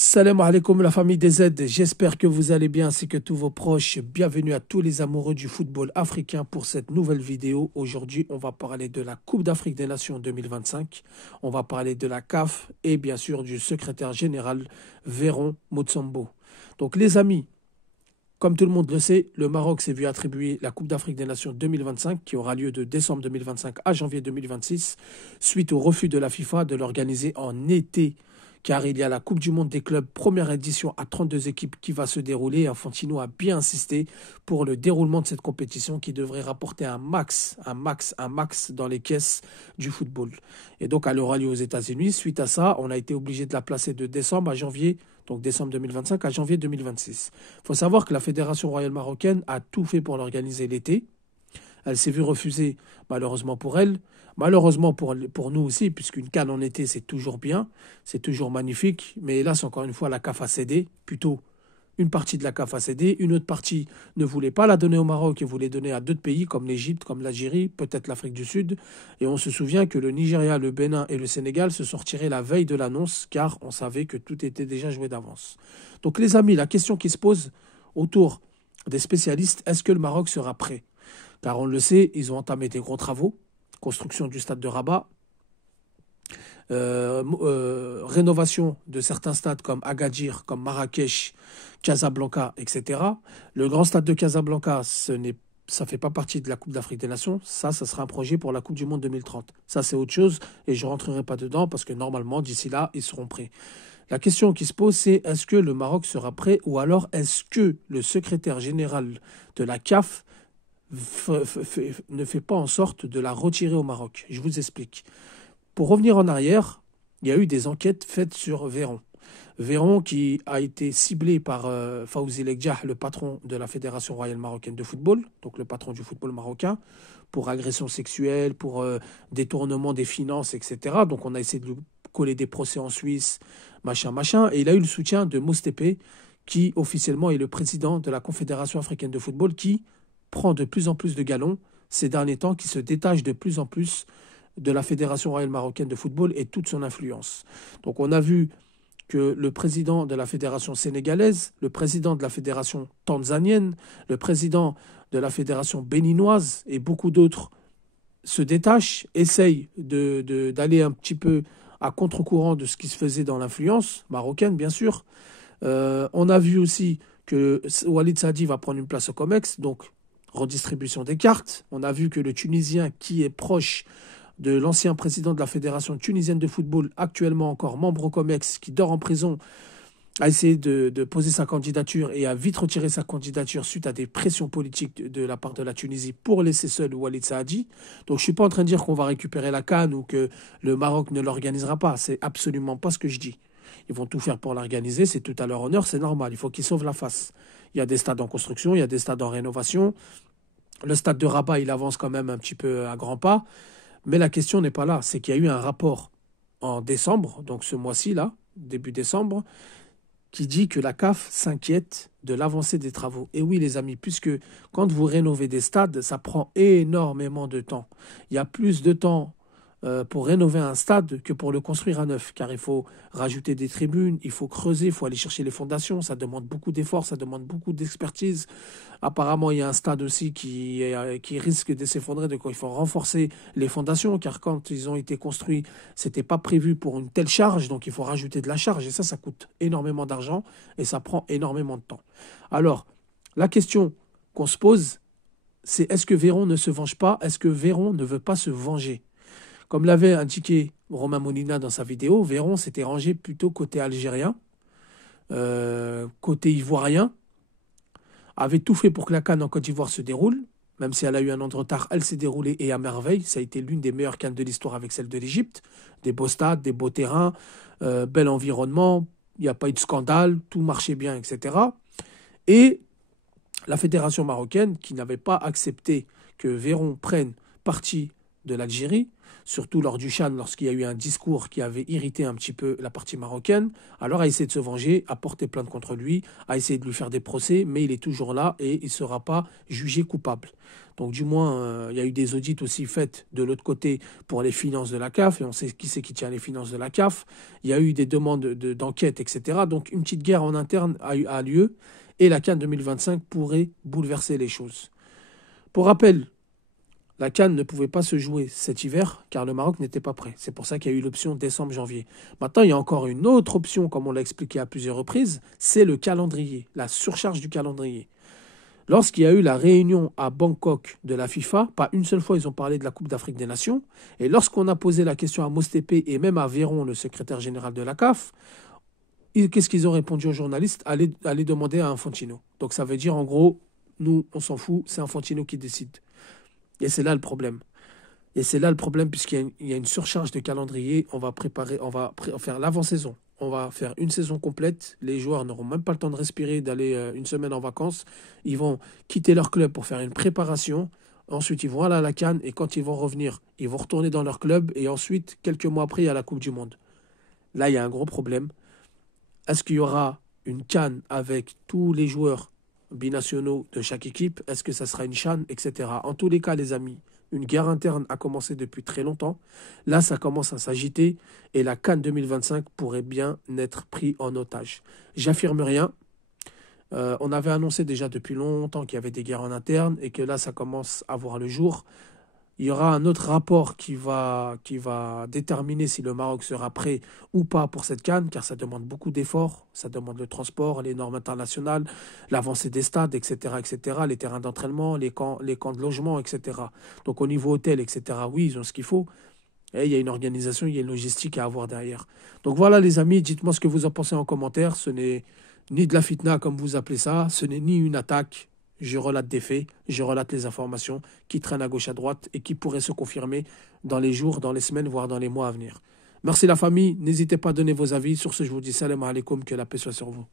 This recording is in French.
Salam alaikum la famille des Z, j'espère que vous allez bien ainsi que tous vos proches. Bienvenue à tous les amoureux du football africain pour cette nouvelle vidéo. Aujourd'hui, on va parler de la Coupe d'Afrique des Nations 2025, on va parler de la CAF et bien sûr du secrétaire général Véron Motsambo. Donc les amis, comme tout le monde le sait, le Maroc s'est vu attribuer la Coupe d'Afrique des Nations 2025 qui aura lieu de décembre 2025 à janvier 2026 suite au refus de la FIFA de l'organiser en été car il y a la Coupe du Monde des clubs, première édition à 32 équipes qui va se dérouler. Infantino a bien insisté pour le déroulement de cette compétition qui devrait rapporter un max dans les caisses du football. Et donc elle aura lieu aux États-Unis. Suite à ça, on a été obligé de la placer de décembre à janvier, donc décembre 2025 à janvier 2026. Il faut savoir que la Fédération royale marocaine a tout fait pour l'organiser l'été. Elle s'est vue refuser, malheureusement pour elle, malheureusement pour nous aussi, puisqu'une CAN en été, c'est toujours bien, c'est toujours magnifique. Mais hélas, encore une fois, la CAF a cédé, plutôt une partie de la CAF a cédé, une autre partie ne voulait pas la donner au Maroc et voulait donner à d'autres pays comme l'Égypte, comme l'Algérie, peut-être l'Afrique du Sud. Et on se souvient que le Nigeria, le Bénin et le Sénégal se sortiraient la veille de l'annonce, car on savait que tout était déjà joué d'avance. Donc les amis, la question qui se pose autour des spécialistes, est-ce que le Maroc sera prêt ? Car on le sait, ils ont entamé des gros travaux, construction du stade de Rabat, rénovation de certains stades comme Agadir, comme Marrakech, Casablanca, etc. Le grand stade de Casablanca, ça ne fait pas partie de la Coupe d'Afrique des Nations. Ça sera un projet pour la Coupe du Monde 2030. Ça, c'est autre chose et je ne rentrerai pas dedans parce que normalement, d'ici là, ils seront prêts. La question qui se pose, c'est est-ce que le Maroc sera prêt ou alors est-ce que le secrétaire général de la CAF ne fait pas en sorte de la retirer au Maroc. Je vous explique. Pour revenir en arrière, il y a eu des enquêtes faites sur Véron. Véron qui a été ciblé par Fawzi Lekdjah, le patron de la Fédération royale marocaine de football, donc le patron du football marocain, pour agression sexuelle, pour détournement des finances, etc. Donc on a essayé de lui coller des procès en Suisse, machin. Et il a eu le soutien de Mostépé, qui officiellement est le président de la Confédération africaine de football, qui prend de plus en plus de galons ces derniers temps, qui se détache de plus en plus de la Fédération royale marocaine de football et toute son influence. Donc on a vu que le président de la Fédération sénégalaise, le président de la Fédération tanzanienne, le président de la Fédération béninoise et beaucoup d'autres se détachent, essayent d'aller un petit peu à contre-courant de ce qui se faisait dans l'influence marocaine, bien sûr. On a vu aussi que Walid Saadi va prendre une place au COMEX, donc redistribution des cartes. On a vu que le Tunisien qui est proche de l'ancien président de la Fédération tunisienne de football, actuellement encore membre au COMEX, qui dort en prison, a essayé de poser sa candidature et a vite retiré sa candidature suite à des pressions politiques de la part de la Tunisie pour laisser seul Walid Saadi. Donc je ne suis pas en train de dire qu'on va récupérer la CAN ou que le Maroc ne l'organisera pas. C'est absolument pas ce que je dis. Ils vont tout faire pour l'organiser, c'est tout à leur honneur, c'est normal. Il faut qu'ils sauvent la face. Il y a des stades en construction, il y a des stades en rénovation. Le stade de Rabat, il avance quand même un petit peu à grands pas. Mais la question n'est pas là. C'est qu'il y a eu un rapport en décembre, donc ce mois-ci, là, début décembre, qui dit que la CAF s'inquiète de l'avancée des travaux. Et oui, les amis, puisque quand vous rénovez des stades, ça prend énormément de temps. Il y a plus de temps pour rénover un stade que pour le construire à neuf, car il faut rajouter des tribunes, il faut creuser, il faut aller chercher les fondations, ça demande beaucoup d'efforts, ça demande beaucoup d'expertise. Apparemment, il y a un stade aussi qui risque de s'effondrer, donc il faut renforcer les fondations, car quand ils ont été construits, c'était pas prévu pour une telle charge, donc il faut rajouter de la charge, et ça coûte énormément d'argent, et ça prend énormément de temps. Alors, la question qu'on se pose, c'est est-ce que Véron ne se venge pas? Est-ce que Véron ne veut pas se venger? Comme l'avait indiqué Romain Molina dans sa vidéo, Véron s'était rangé plutôt côté algérien, côté ivoirien, avait tout fait pour que la CAN en Côte d'Ivoire se déroule, même si elle a eu un an de retard, elle s'est déroulée et à merveille. Ça a été l'une des meilleures CAN de l'histoire avec celle de l'Égypte. Des beaux stades, des beaux terrains, bel environnement, il n'y a pas eu de scandale, tout marchait bien, etc. Et la fédération marocaine, qui n'avait pas accepté que Véron prenne parti de l'Algérie, surtout lors du CHAN, lorsqu'il y a eu un discours qui avait irrité un petit peu la partie marocaine, alors a essayé de se venger, a porté plainte contre lui, a essayé de lui faire des procès, mais il est toujours là et il ne sera pas jugé coupable. Donc du moins, il y a eu des audits aussi faits de l'autre côté pour les finances de la CAF, et on sait qui c'est qui tient les finances de la CAF. Il y a eu des demandes d'enquête, etc. Donc une petite guerre en interne a lieu, et la CAN 2025 pourrait bouleverser les choses. Pour rappel, la CAN ne pouvait pas se jouer cet hiver car le Maroc n'était pas prêt. C'est pour ça qu'il y a eu l'option décembre-janvier. Maintenant, il y a encore une autre option, comme on l'a expliqué à plusieurs reprises, c'est le calendrier, la surcharge du calendrier. Lorsqu'il y a eu la réunion à Bangkok de la FIFA, pas une seule fois ils ont parlé de la Coupe d'Afrique des Nations, et lorsqu'on a posé la question à Mostépé et même à Véron, le secrétaire général de la CAF, qu'est-ce qu'ils ont répondu aux journalistes? Allez demander à Infantino. Donc ça veut dire en gros, nous on s'en fout, c'est Infantino qui décide. Et c'est là le problème. Et c'est là le problème, puisqu'il y a une surcharge de calendrier. On va faire l'avant-saison. On va faire une saison complète. Les joueurs n'auront même pas le temps de respirer, d'aller une semaine en vacances. Ils vont quitter leur club pour faire une préparation. Ensuite, ils vont aller à la CAN. Et quand ils vont revenir, ils vont retourner dans leur club. Et ensuite, quelques mois après, il y a la Coupe du Monde. Là, il y a un gros problème. Est-ce qu'il y aura une CAN avec tous les joueurs binationaux de chaque équipe? Est-ce que ça sera une CHAN, etc. En tous les cas, les amis, une guerre interne a commencé depuis très longtemps. Là, ça commence à s'agiter et la CAN 2025 pourrait bien être pris en otage. J'affirme rien. On avait annoncé déjà depuis longtemps qu'il y avait des guerres en interne et que là, ça commence à voir le jour. Il y aura un autre rapport qui va déterminer si le Maroc sera prêt ou pas pour cette CAN, car ça demande beaucoup d'efforts, ça demande le transport, les normes internationales, l'avancée des stades, etc., etc., les terrains d'entraînement, les camps de logement, etc. Donc au niveau hôtel, etc., oui, ils ont ce qu'il faut. Et il y a une organisation, il y a une logistique à avoir derrière. Donc voilà les amis, dites-moi ce que vous en pensez en commentaire. Ce n'est ni de la fitna comme vous appelez ça, ce n'est ni une attaque. Je relate des faits, je relate les informations qui traînent à gauche à droite et qui pourraient se confirmer dans les jours, dans les semaines, voire dans les mois à venir. Merci la famille, n'hésitez pas à donner vos avis. Sur ce, je vous dis salam alaikum, que la paix soit sur vous.